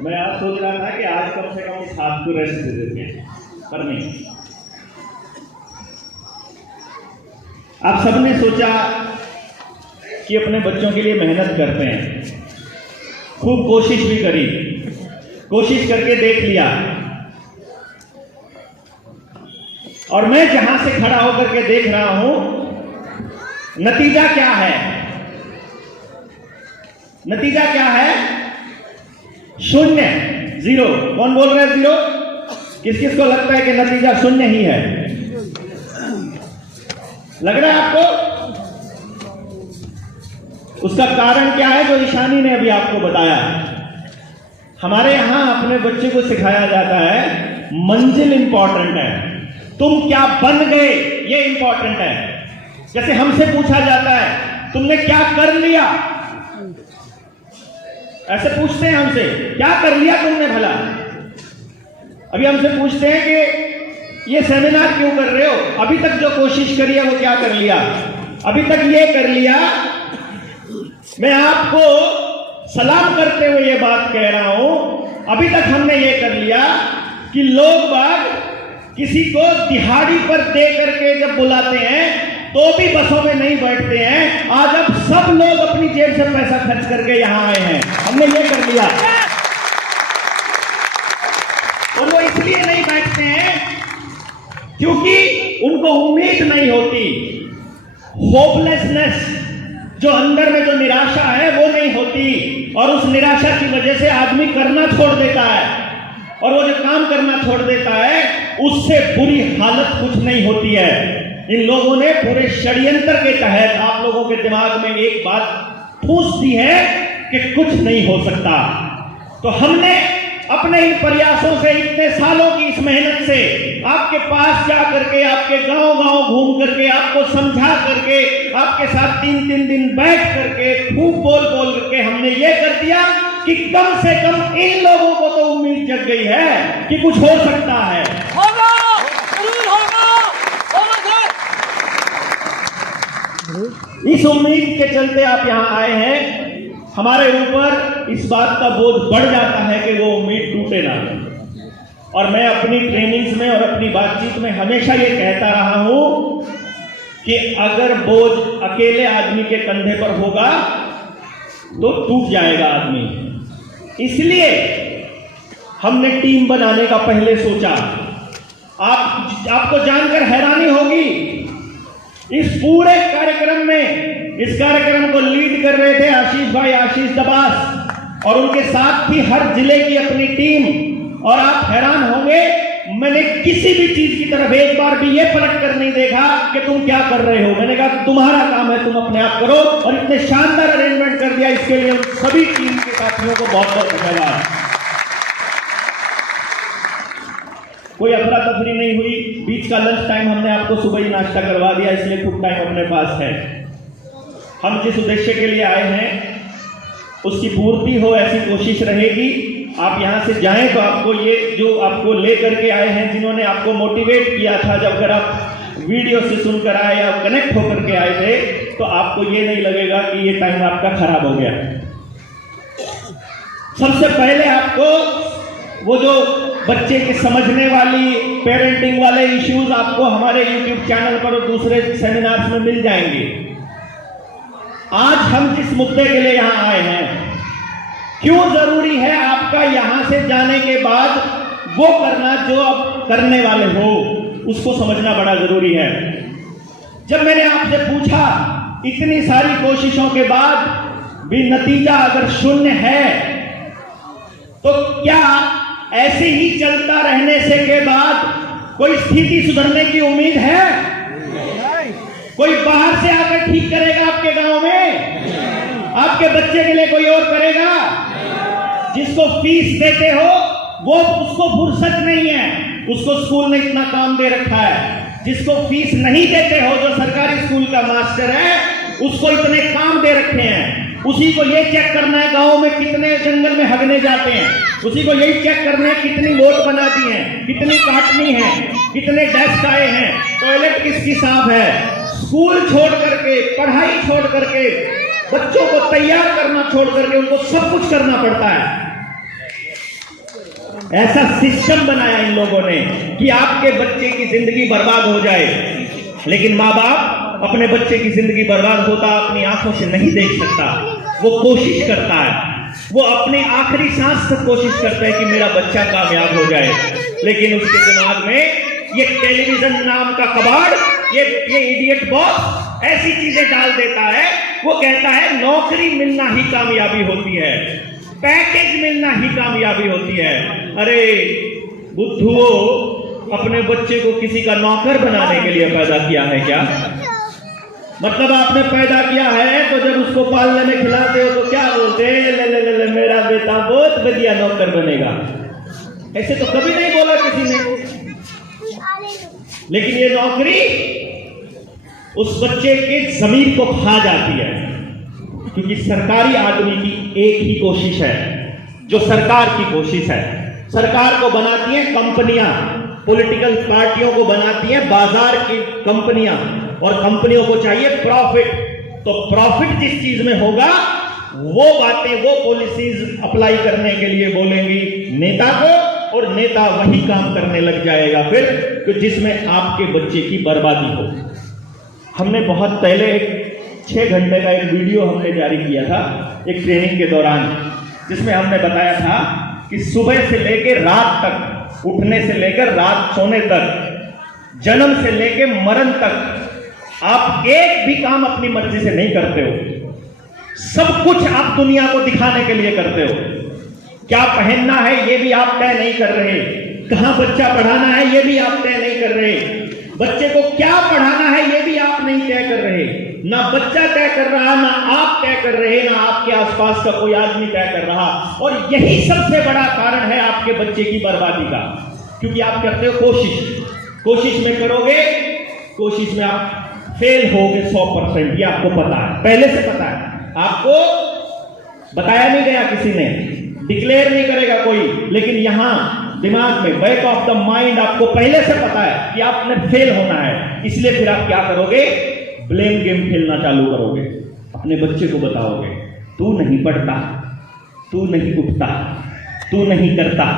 मैं आज सोच रहा था कि आज कम से कम इस हाथ को रेस्ट दे देते हैं, पर नहीं। आप सबने सोचा कि अपने बच्चों के लिए मेहनत करते हैं, खूब कोशिश भी करी, कोशिश करके देख लिया, और मैं जहां से खड़ा होकर के देख रहा हूं, नतीजा क्या है? नतीजा क्या है? शून्य, जीरो। कौन बोल रहा है जीरो? किस किस को लगता है कि नतीजा शून्य ही है? लग रहा है आपको? उसका कारण क्या है जो ईशानी ने अभी आपको बताया? हमारे यहां अपने बच्चे को सिखाया जाता है मंजिल इंपॉर्टेंट है, तुम क्या बन गए ये इंपॉर्टेंट है। जैसे हमसे पूछा जाता है तुमने क्या कर लिया, ऐसे पूछते हैं हमसे, क्या कर लिया तुमने भला? अभी हमसे पूछते हैं कि ये सेमिनार क्यों कर रहे हो, अभी तक जो कोशिश करी है वो क्या कर लिया? अभी तक ये कर लिया। मैं आपको सलाम करते हुए ये बात कह रहा हूं, अभी तक हमने ये कर लिया कि लोग बाग किसी को दिहाड़ी पर दे करके जब बुलाते हैं तो भी बसों में नहीं बैठते हैं। आज अब सब लोग अपनी जेब से पैसा खर्च करके यहां आए हैं, हमने ये कर लिया। और वो इसलिए नहीं बैठते हैं क्योंकि उनको उम्मीद नहीं होती, होपलेसनेस, जो अंदर में जो निराशा है वो नहीं होती, और उस निराशा की वजह से आदमी करना छोड़ देता है, और वो जो काम करना छोड़ देता है उससे बुरी हालत कुछ नहीं होती है। इन लोगों ने पूरे षड्यंत्र के तहत आप लोगों के दिमाग में एक बात ठूंस दी है कि कुछ नहीं हो सकता। तो हमने अपने इन प्रयासों से, इतने सालों की इस मेहनत से, आपके पास जा करके, आपके गांव-गांव घूम करके, आपको समझा करके, आपके साथ 3-3 दिन बैठ करके, खूब बोल करके हमने ये कर दिया कि कम से कम इन लोगों को तो उम्मीद जग गई है कि कुछ हो सकता है। होगा, जरूर होगा, इस उम्मीद के चलते आप यहां आए हैं। हमारे ऊपर इस बात का बोझ बढ़ जाता है कि वो उम्मीद टूटे ना। और मैं अपनी ट्रेनिंग्स में और अपनी बातचीत में हमेशा ये कहता रहा हूं कि अगर बोझ अकेले आदमी के कंधे पर होगा तो टूट जाएगा आदमी। इसलिए हमने टीम बनाने का पहले सोचा। आपको जानकर हैरानी होगी, इस पूरे कार्यक्रम में, इस कार्यक्रम को लीड कर रहे थे आशीष भाई, आशीष दबास, और उनके साथ थी हर जिले की अपनी टीम। और आप हैरान होंगे, मैंने किसी भी चीज की तरफ एक बार भी ये पलट कर नहीं देखा कि तुम क्या कर रहे हो। मैंने कहा तुम्हारा काम है, तुम अपने आप करो, और इतने शानदार अरेंजमेंट कर दिया। इसके लिए सभी टीम के साथियों को बहुत बहुत धन्यवाद। कोई अफरा तफरी नहीं हुई, बीच का लंच टाइम हमने आपको सुबह ही नाश्ता करवा दिया, इसलिए खूब टाइम अपने पास है। हम जिस उद्देश्य के लिए आए हैं उसकी पूर्ति हो ऐसी कोशिश रहेगी। आप यहां से जाएं तो आपको ये जो आपको ले करके आए हैं, जिन्होंने आपको मोटिवेट किया था, जब अगर आप वीडियो से सुनकर आए या कनेक्ट होकर के आए थे, तो आपको ये नहीं लगेगा कि ये टाइम आपका खराब हो गया। सबसे पहले आपको वो जो बच्चे के समझने वाली पेरेंटिंग वाले इश्यूज आपको हमारे YouTube चैनल पर और दूसरे सेमिनार्स में मिल जाएंगे। आज हम जिस मुद्दे के लिए यहां आए हैं, क्यों जरूरी है आपका यहां से जाने के बाद वो करना जो आप करने वाले हो, उसको समझना बड़ा जरूरी है। जब मैंने आपसे पूछा, इतनी सारी कोशिशों के बाद भी नतीजा अगर शून्य है, तो क्या ऐसे ही चलता रहने से के बाद कोई स्थिति सुधरने की उम्मीद है? कोई बाहर से आकर ठीक करेगा आपके गांव में? आपके बच्चे के लिए कोई और करेगा? जिसको फीस देते हो वो, उसको फुर्सत नहीं है, उसको स्कूल ने इतना काम दे रखा है। जिसको फीस नहीं देते हो, जो सरकारी स्कूल का मास्टर है, उसको इतने काम दे रखे हैं। उसी को ये चेक करना है गांव में कितने जंगल में हगने जाते हैं, उसी को यही चेक करना है कितनी वोट बनाती हैं, कितनी काटनी है, कितने डेस्क आए हैं, टॉयलेट किसकी साफ है। स्कूल छोड़ करके, पढ़ाई छोड़ करके, बच्चों को तैयार करना छोड़ करके उनको सब कुछ करना पड़ता है। ऐसा सिस्टम बनाया इन लोगों ने कि आपके बच्चे की जिंदगी बर्बाद हो जाए, लेकिन माँ बाप अपने बच्चे की जिंदगी बर्बाद होता अपनी आंखों से नहीं देख सकता। वो कोशिश करता है, वो अपने आखिरी सांस तक कोशिश करता है कि मेरा बच्चा कामयाब हो जाए, लेकिन उसके दिमाग में ये टेलीविजन नाम का कबाड़, ये इडियट बॉस ऐसी चीजें डाल देता है। वो कहता है नौकरी मिलना ही कामयाबी होती है, पैकेज मिलना ही कामयाबी होती है। अरे बुद्धुओ, अपने बच्चे को किसी का नौकर बनाने के लिए पैदा किया है क्या? मतलब आपने पैदा किया है तो जब उसको पालने में खिलाते हो तो क्या बोलते हैं, ले ले ले ले मेरा बेटा बहुत बढ़िया नौकर बनेगा। ऐसे तो कभी नहीं बोला किसी ने, लेकिन ये नौकरी उस बच्चे के जमीर को खा जाती है, क्योंकि सरकारी आदमी की एक ही कोशिश है, जो सरकार की कोशिश है। सरकार को बनाती हैं कंपनियां, पॉलिटिकल पार्टियों को बनाती हैं बाजार की कंपनियां, और कंपनियों को चाहिए प्रॉफिट। तो प्रॉफिट जिस चीज में होगा वो बातें, वो पॉलिसीज अप्लाई करने के लिए बोलेंगी नेता को, और नेता वही काम करने लग जाएगा फिर कि जिसमें आपके बच्चे की बर्बादी हो। हमने बहुत पहले एक 6 घंटे का एक वीडियो हमने जारी किया था एक ट्रेनिंग के दौरान, जिसमें हमने बताया था कि सुबह से लेकर रात तक, उठने से लेकर रात सोने तक, जन्म से लेकर मरण तक आप एक भी काम अपनी मर्जी से नहीं करते हो। सब कुछ आप दुनिया को दिखाने के लिए करते हो। क्या पहनना है ये भी आप तय नहीं कर रहे, कहां बच्चा पढ़ाना है ये भी आप तय नहीं कर रहे, बच्चे को क्या पढ़ाना है ये भी आप नहीं तय कर रहे। ना बच्चा तय कर रहा, ना आप तय कर रहे, ना आपके आसपास का कोई आदमी तय कर रहा। और यही सबसे बड़ा कारण है आपके बच्चे की बर्बादी का, क्योंकि आप करते हो कोशिश में करोगे, कोशिश में आप फेल होगे 100%, ये आपको पता है, पहले से पता है, आपको बताया नहीं गया किसी ने, डिक्लेयर नहीं करेगा कोई, लेकिन यहां दिमाग में, बैक ऑफ द माइंड आपको पहले से पता है कि आपने फेल होना है। इसलिए फिर आप क्या करोगे, ब्लेम गेम खेलना चालू करोगे, अपने बच्चे को बताओगे तू नहीं पढ़ता, तू नहीं उठता, तू नहीं करता,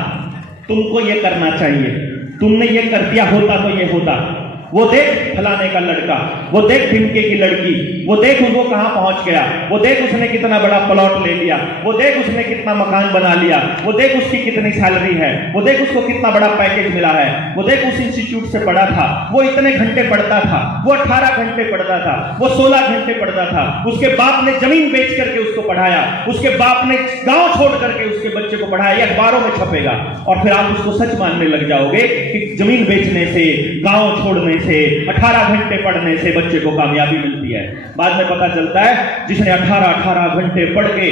तुमको ये करना चाहिए, तुमने ये कर दिया होता तो ये होता। वो देख फलाने का लड़का, वो देख ढिमके की लड़की, वो देख वो कहां पहुंच गया, वो देख उसने कितना बड़ा प्लॉट ले लिया, वो देख उसने कितना मकान बना लिया, वो देख उसकी कितनी सैलरी है, वो देख उसको कितना बड़ा पैकेज मिला है, वो देख उस इंस्टीट्यूट से पढ़ा था, वो इतने घंटे पढ़ता था, वो 18 घंटे पढ़ता था, वो 16 घंटे पढ़ता था, उसके बाप ने जमीन बेच करके उसको पढ़ाया, उसके बाप ने गांव छोड़ करके उसके बच्चे को पढ़ाया। ये अखबारों में छपेगा और फिर आप उसको सच मानने लग जाओगे कि जमीन बेचने से, गांव छोड़ने से, 18 घंटे पढ़ने से बच्चे को कामयाबी मिलती है। बाद में पता चलता है जिसने 18 घंटे पढ़ के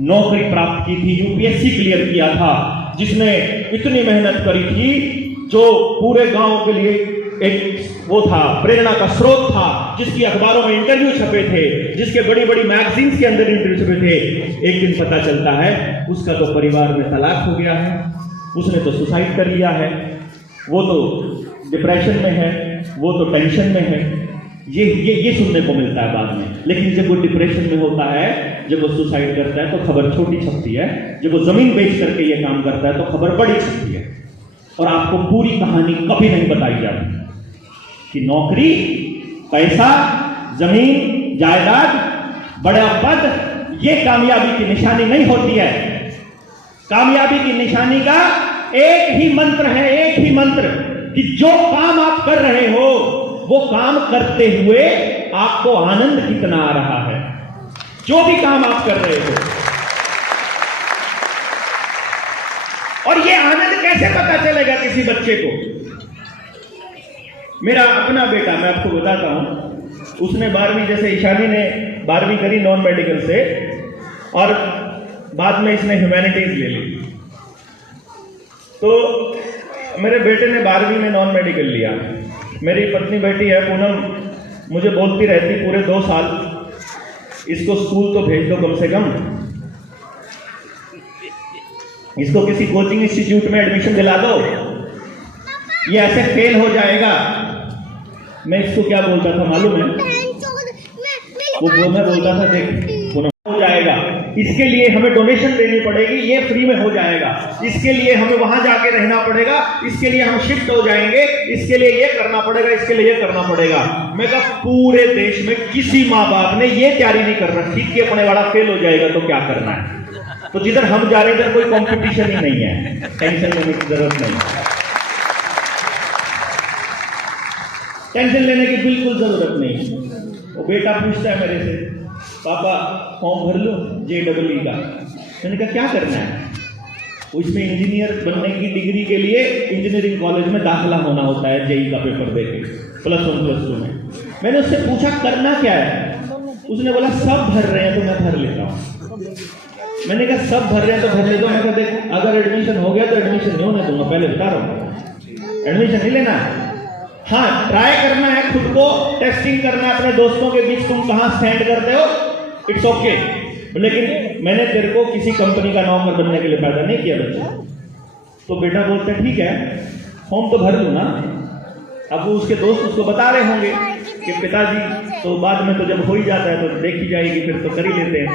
नौकरी प्राप्त की थी, यूपीएससी क्लियर किया था, जिसने इतनी मेहनत करी थी, जो पूरे गांव के लिए एक वो था, प्रेरणा का स्रोत था, जिसकी अखबारों में इंटरव्यू छपे थे, जिसके बड़ी बड़ी मैगजीन्स के अंदर इंटरव्यू छपे थे, एक दिन पता चलता है उसका तो परिवार में तलाक हो गया है, उसने तो सुसाइड कर लिया है, वो तो डिप्रेशन में है, वो तो टेंशन में है। ये सुनने को मिलता है बाद में। लेकिन जब वो डिप्रेशन में होता है, जब वो सुसाइड करता है तो खबर छोटी छपती है, जब वो जमीन बेच करके ये काम करता है तो खबर बड़ी छपती है, और आपको पूरी कहानी कभी नहीं बताई जाती कि नौकरी, पैसा, जमीन, जायदाद, बड़ा पद ये कामयाबी की निशानी नहीं होती है। कामयाबी की निशानी का एक ही मंत्र है, एक ही मंत्र, कि जो काम आप कर रहे हो वो काम करते हुए आपको आनंद कितना आ रहा है, जो भी काम आप कर रहे हो। और ये आनंद कैसे पता चलेगा किसी बच्चे को? मेरा अपना बेटा, मैं आपको बताता हूं, उसने 12वीं, जैसे ईशानी ने 12वीं करी नॉन मेडिकल से, और बाद में इसने ह्यूमैनिटीज ले ली। तो मेरे बेटे ने 12वीं में नॉन मेडिकल लिया। मेरी पत्नी बेटी है पूनम, मुझे बोलती रहती पूरे 2 साल इसको स्कूल तो भेज दो कम से कम, इसको किसी कोचिंग इंस्टीट्यूट में एडमिशन दिला दो, ये ऐसे फेल हो जाएगा। मैं इसको क्या बोलता था मालूम है, वो मैं बोलता था देख हो जाएगा, इसके लिए हमें डोनेशन देनी पड़ेगी, ये फ्री में हो जाएगा, इसके लिए हमें वहां जाके रहना पड़ेगा, इसके लिए हम शिफ्ट हो जाएंगे, इसके लिए ये करना पड़ेगा, इसके लिए ये करना पड़ेगा। मैं कहा पूरे देश में किसी माँ बाप ने ये तैयारी नहीं कर रखी कि अपने वाला फेल हो जाएगा तो क्या करना है। तो जिधर हम जा रहे हैं इधर कोई कंपटीशन ही नहीं है, टेंशन लेने की जरूरत नहीं, टेंशन लेने की बिल्कुल जरूरत नहीं। वो बेटा पूछता है मेरे से, पापा फॉर्म भर लो JEE का। मैंने कहा क्या करना है? उसमें इंजीनियर बनने की डिग्री के लिए इंजीनियरिंग कॉलेज में दाखिला होना होता है, JEE का पेपर देके +1 +2 में। मैंने उससे पूछा करना क्या है? उसने बोला सब भर रहे हैं तो मैं भर लेता हूँ। मैंने कहा सब भर रहे हैं तो भर लेता हूँ। मैं कहा देख अगर एडमिशन हो गया तो एडमिशन नहीं होने दूंगा, पहले बता रहा हूँ, एडमिशन नहीं लेना। हाँ ट्राई करना है, खुद को टेस्टिंग करना है अपने दोस्तों के बीच, तुम कहाँ स्टैंड करते हो, इट्स ओके, लेकिन मैंने तेरे को किसी कंपनी का नौकर बनने के लिए पैदा नहीं किया बच्चा। तो बेटा बोलता है ठीक है फॉर्म तो भर लूँ ना। अब वो उसके दोस्त उसको बता रहे होंगे कि पिताजी तो बाद में तो जब हो ही जाता है तो देखी जाएगी, फिर तो कर ही लेते हैं।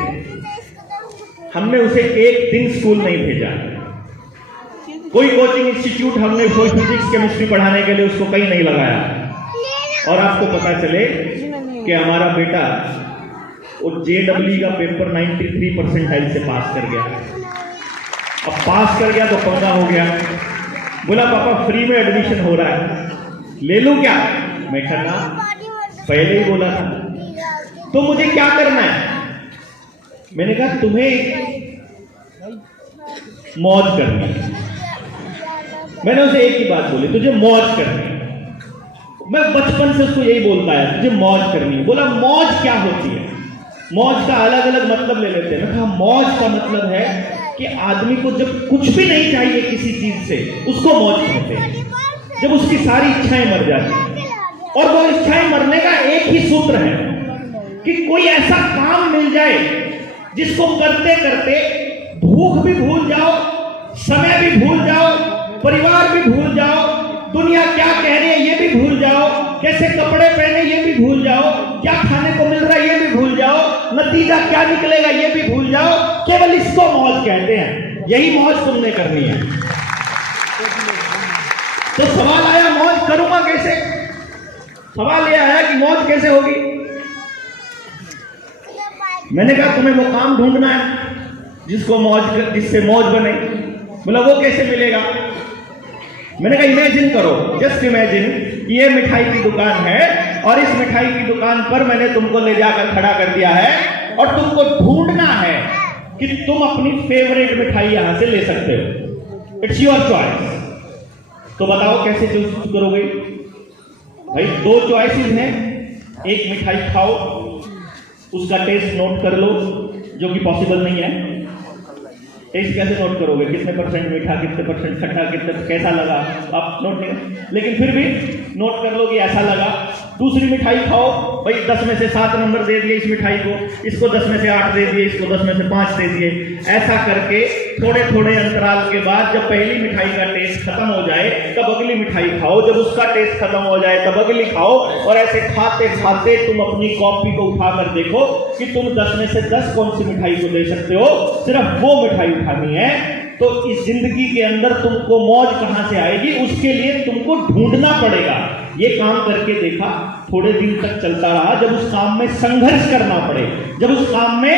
हमने उसे एक दिन स्कूल नहीं भेजा, कोई कोचिंग इंस्टीट्यूट हमने कोई फिजिक्स केमिस्ट्री पढ़ाने के लिए उसको कहीं नहीं लगाया। और आपको पता चले कि हमारा बेटा वो JEE का पेपर 93% से पास कर गया। अब पास कर गया तो पंगा हो गया, बोला पापा फ्री में एडमिशन हो रहा है, ले लूं क्या? मैं कहना पहले ही बोला था। तो मुझे क्या करना है? मैंने कहा तुम्हें मौज करनी है। मैंने उसे एक ही बात बोली, तुझे मौज करनी है। मैं बचपन से उसको यही बोलता है तुझे मौज करनी है। बोला मौज क्या होती है? मौज का अलग अलग मतलब ले लेते हैं। मैं कहा मौज का मतलब है कि आदमी को जब कुछ भी नहीं चाहिए किसी चीज से उसको मौज कहते हैं, जब उसकी सारी इच्छाएं मर जाती हैं। और वो इच्छाएं मरने का एक ही सूत्र है कि कोई ऐसा काम मिल जाए जिसको करते करते भूख भी भूल जाओ, समय भी भूल जाओ, परिवार भी भूल जाओ, दुनिया क्या कह रही है ये भी भूल जाओ, कैसे कपड़े पहने ये भी भूल जाओ, क्या खाने को मिल रहा है ये भी भूल जाओ, नतीजा क्या निकलेगा ये भी भूल जाओ। केवल इसको मौज कहते हैं। यही मौज तुमने करनी है। तो सवाल आया मौज करूंगा कैसे? सवाल यह आया कि मौज कैसे होगी? मैंने कहा तुम्हें वो काम ढूंढना है जिससे मौज बने। बोला वो कैसे मिलेगा? मैंने कहा इमेजिन करो, जस्ट इमेजिन ये मिठाई की दुकान है और इस मिठाई की दुकान पर मैंने तुमको ले जाकर खड़ा कर दिया है और तुमको ढूंढना है कि तुम अपनी फेवरेट मिठाई यहां से ले सकते हो। It's your choice. तो बताओ कैसे चूज करोगे? भाई दो चॉइसेस हैं, एक मिठाई खाओ, उसका टेस्ट नोट कर लो, जो कि पॉसिबल नहीं है। टेस्ट कैसे नोट करोगे? कितने % मीठा, कितने % खट्टा, कितने कैसा लगा आप नोट नहीं, लेकिन फिर भी नोट कर लो कि ऐसा लगा। दूसरी मिठाई खाओ, भाई 10 में से 7 नंबर दे दिए इस मिठाई को, इसको 10 में से 8 दे दिए, इसको 10 में से 5 दे दिए। ऐसा करके थोड़े थोड़े अंतराल के बाद जब पहली मिठाई का टेस्ट खत्म हो जाए तब अगली मिठाई खाओ, जब उसका टेस्ट खत्म हो जाए तब अगली खाओ। और ऐसे खाते खाते तुम अपनी कॉपी को उठाकर देखो कि तुम 10 में से 10 कौन सी मिठाई को दे सकते हो, सिर्फ वो मिठाई उठानी है। तो इस जिंदगी के अंदर तुमको मौज कहां से आएगी, उसके लिए तुमको ढूंढना पड़ेगा। ये काम करके देखा, थोड़े दिन तक चलता रहा। जब उस काम में संघर्ष करना पड़े, जब उस काम में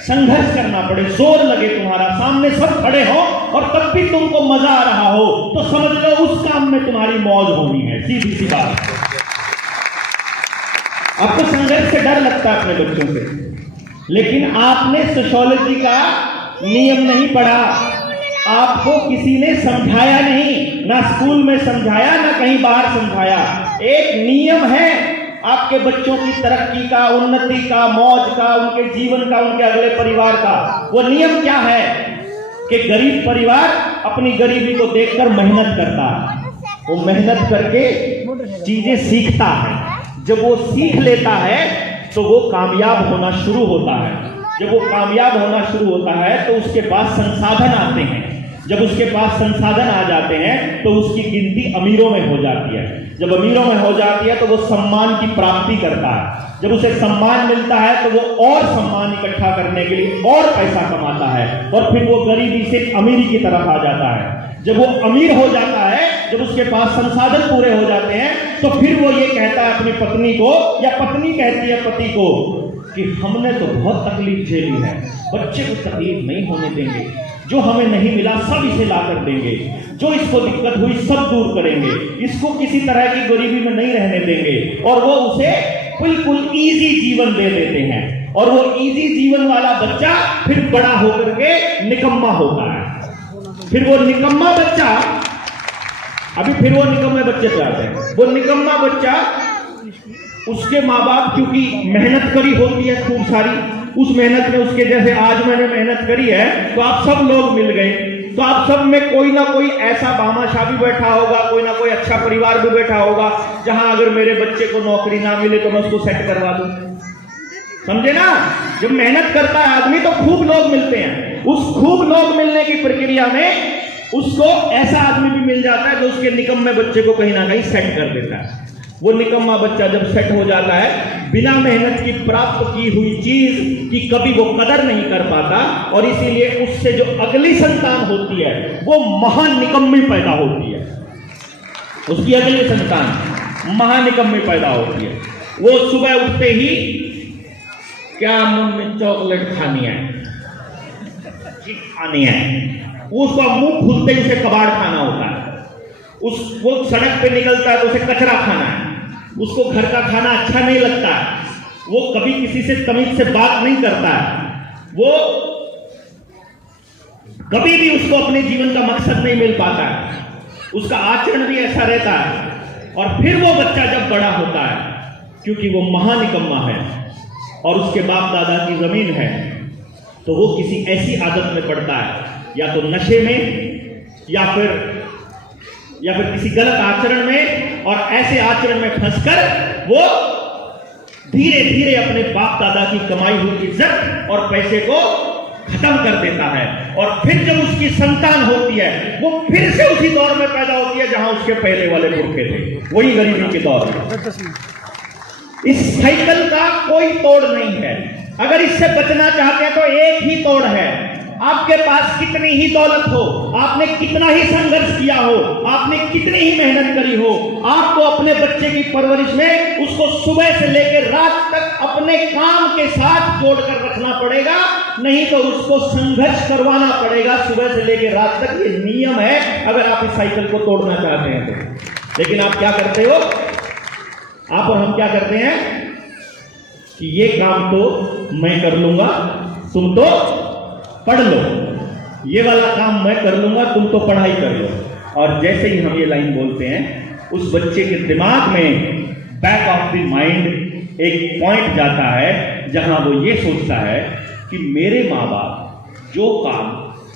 संघर्ष करना पड़े, जोर लगे तुम्हारा, सामने सब खड़े हो और तब भी तुमको मजा आ रहा हो, तो समझ लो उस काम में तुम्हारी मौज होनी है। सीधी सी बात। आपको संघर्ष से डर लगता है अपने बच्चों से, लेकिन आपने सोशियोलॉजी का नियम नहीं पढ़ा, आपको किसी ने समझाया नहीं, ना स्कूल में समझाया ना कहीं बाहर समझाया। एक नियम है आपके बच्चों की तरक्की का, उन्नति का, मौज का, उनके जीवन का, उनके अगले परिवार का। वो नियम क्या है कि गरीब परिवार अपनी गरीबी को देखकर मेहनत करता है, वो मेहनत करके चीजें सीखता है। जब वो सीख लेता है तो वो कामयाब होना शुरू होता है। जब वो कामयाब होना शुरू होता है तो उसके पास संसाधन आते हैं। जब उसके पास संसाधन आ जाते हैं तो उसकी गिनती अमीरों में हो जाती है। जब अमीरों में हो जाती है तो वो सम्मान की प्राप्ति करता है। जब उसे सम्मान मिलता है तो वो और सम्मान इकट्ठा करने के लिए और पैसा कमाता है और फिर वो गरीबी से अमीरी की तरफ आ जाता है। जब वो अमीर हो जाता है, जब उसके पास संसाधन पूरे हो जाते हैं, तो फिर वो ये कहता है अपनी पत्नी को, या पत्नी कहती है पति को कि हमने तो बहुत तकलीफ झेली है, बच्चे को तकलीफ नहीं होने देंगे, जो हमें नहीं मिला सब इसे ला कर देंगे, जो इसको दिक्कत हुई सब दूर करेंगे, इसको किसी तरह की गरीबी में नहीं रहने देंगे। और वो उसे बिल्कुल इजी जीवन दे देते हैं। और वो इजी जीवन वाला बच्चा फिर बड़ा होकर के निकम्मा होता है। फिर वो निकम्मा बच्चा, अभी फिर वो निकम्मे बच्चे पे आते हैं। वो निकम्मा बच्चा, उसके माँ बाप क्योंकि मेहनत करी होती है खूब सारी, उस मेहनत में उसके जैसे आज मैंने मेहनत करी है तो आप सब लोग मिल गए, तो आप सब में कोई ना कोई ऐसा बामाशाह भी बैठा होगा, कोई ना कोई अच्छा परिवार भी बैठा होगा जहां अगर मेरे बच्चे को नौकरी ना मिले तो मैं उसको सेट करवा दूं। समझे ना? जब मेहनत करता है आदमी तो खूब लोग मिलते हैं। उस खूब लोग मिलने की प्रक्रिया में उसको ऐसा आदमी भी मिल जाता है जो उसके निकम्मे बच्चे को कहीं ना कहीं सेट कर देता है। वो निकम्मा बच्चा जब सेट हो जाता है, बिना मेहनत की प्राप्त की हुई चीज की कभी वो कदर नहीं कर पाता, और इसीलिए उससे जो अगली संतान होती है वो महान निकम्मी पैदा होती है। उसकी अगली संतान महान निकम्मी पैदा होती है। वो सुबह उठते ही क्या मम्मी चॉकलेट खानी है, खानी है, उसका मुंह खुलते ही उसे कबाड़ खाना होता है। वो सड़क पे निकलता है तो उसे कचरा खाना है, उसको घर का खाना अच्छा नहीं लगता है, वो कभी किसी से तमीज से बात नहीं करता है, वो कभी भी उसको अपने जीवन का मकसद नहीं मिल पाता है, उसका आचरण भी ऐसा रहता है। और फिर वो बच्चा जब बड़ा होता है, क्योंकि वो महानिकम्मा है और उसके बाप दादा की जमीन है, तो वो किसी ऐसी आदत में पड़ता है, या तो नशे में या फिर किसी गलत आचरण में, और ऐसे आचरण में फंसकर वो धीरे धीरे अपने बाप दादा की कमाई हुई इज्जत और पैसे को खत्म कर देता है। और फिर जब उसकी संतान होती है वो फिर से उसी दौर में पैदा होती है जहां उसके पहले वाले पुरखे थे, वही गरीबी के दौर में। इस साइकिल का कोई तोड़ नहीं है। अगर इससे बचना चाहते हैं तो एक ही तोड़ है। आपके पास कितनी ही दौलत हो, आपने कितना ही संघर्ष किया हो, आपने कितनी ही मेहनत करी हो, आपको अपने बच्चे की परवरिश में उसको सुबह से लेकर रात तक अपने काम के साथ जोड़कर रखना पड़ेगा, नहीं तो उसको संघर्ष करवाना पड़ेगा सुबह से लेकर रात तक। ये नियम है अगर आप इस साइकिल को तोड़ना चाहते हैं तो। लेकिन आप क्या करते हो, आप और हम क्या करते हैं कि ये काम तो मैं कर लूंगा, तुम तो पढ़ लो, ये वाला काम मैं कर लूंगा, तुम तो पढ़ाई कर लो। और जैसे ही हम ये लाइन बोलते हैं, उस बच्चे के दिमाग में बैक ऑफ द माइंड एक पॉइंट जाता है जहां वो ये सोचता है कि मेरे माँ बाप जो काम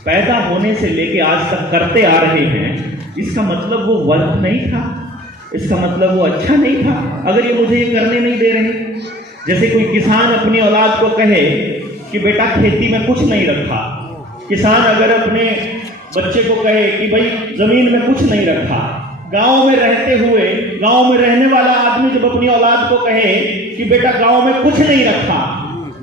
पैदा होने से लेके आज तक करते आ रहे हैं, इसका मतलब वो वर्थ नहीं था, इसका मतलब वो अच्छा नहीं था अगर ये मुझे ये करने नहीं दे रहे। जैसे कोई किसान अपनी औलाद को कहे कि बेटा खेती में कुछ नहीं रखा, किसान अगर अपने बच्चे को कहे कि भाई जमीन में कुछ नहीं रखा, गांव में रहते हुए गांव में रहने वाला आदमी जब अपनी औलाद को कहे कि बेटा गांव में कुछ नहीं रखा,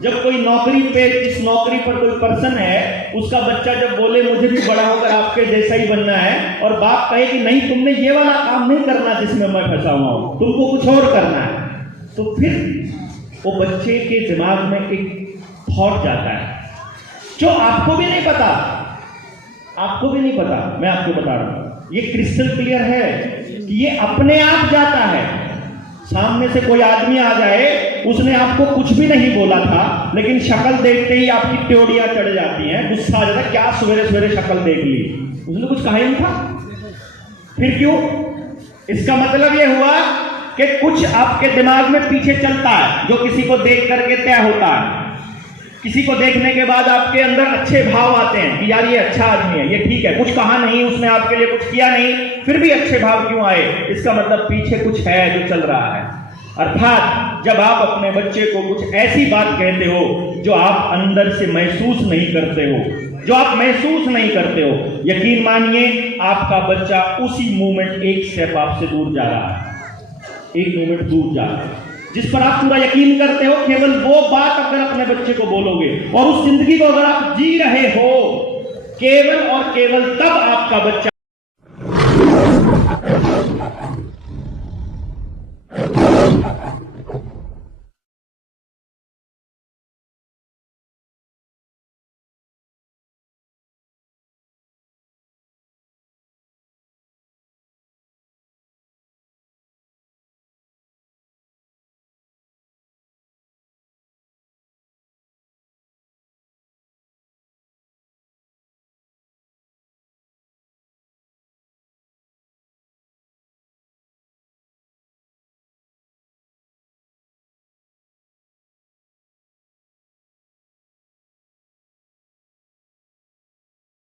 जब कोई नौकरी पे, इस नौकरी पर कोई पर्सन है, उसका बच्चा जब बोले मुझे भी बड़ा होकर आपके जैसा ही बनना है, और बाप कहे कि नहीं तुमने ये वाला काम नहीं करना जिसमें मैं फंसा हुआ हूं, तुमको कुछ और करना है, तो फिर वो बच्चे के दिमाग में एक थॉट जाता है जो आपको भी नहीं पता, आपको भी नहीं पता, मैं आपको बता रहा हूं, ये क्रिस्टल क्लियर है कि ये अपने आप जाता है। सामने से कोई आदमी आ जाए, उसने आपको कुछ भी नहीं बोला था, लेकिन शक्ल देखते ही आपकी ट्योड़ियां चढ़ जाती हैं, गुस्सा आ जाता है, क्या सवेरे सवेरे शक्ल देख ली, उसने कुछ कहा ही नहीं था। फिर क्यों? इसका मतलब यह हुआ कि कुछ आपके दिमाग में पीछे चलता है जो किसी को देख करके तय होता है। किसी को देखने के बाद आपके अंदर अच्छे भाव आते हैं कि यार ये अच्छा आदमी है, ये ठीक है, कुछ कहा नहीं, उसने आपके लिए कुछ किया नहीं, फिर भी अच्छे भाव क्यों आए? इसका मतलब पीछे कुछ है जो चल रहा है। अर्थात जब आप अपने बच्चे को कुछ ऐसी बात कहते हो जो आप अंदर से महसूस नहीं करते हो, जो आप महसूस नहीं करते हो, यकीन मानिए आपका बच्चा उसी मोमेंट एक स्टेप आपसे दूर जा रहा है, एक मोमेंट दूर जा रहा है। जिस पर आप पूरा यकीन करते हो, केवल वो बात अगर अपने बच्चे को बोलोगे और उस जिंदगी को अगर आप जी रहे हो, केवल और केवल तब आपका बच्चा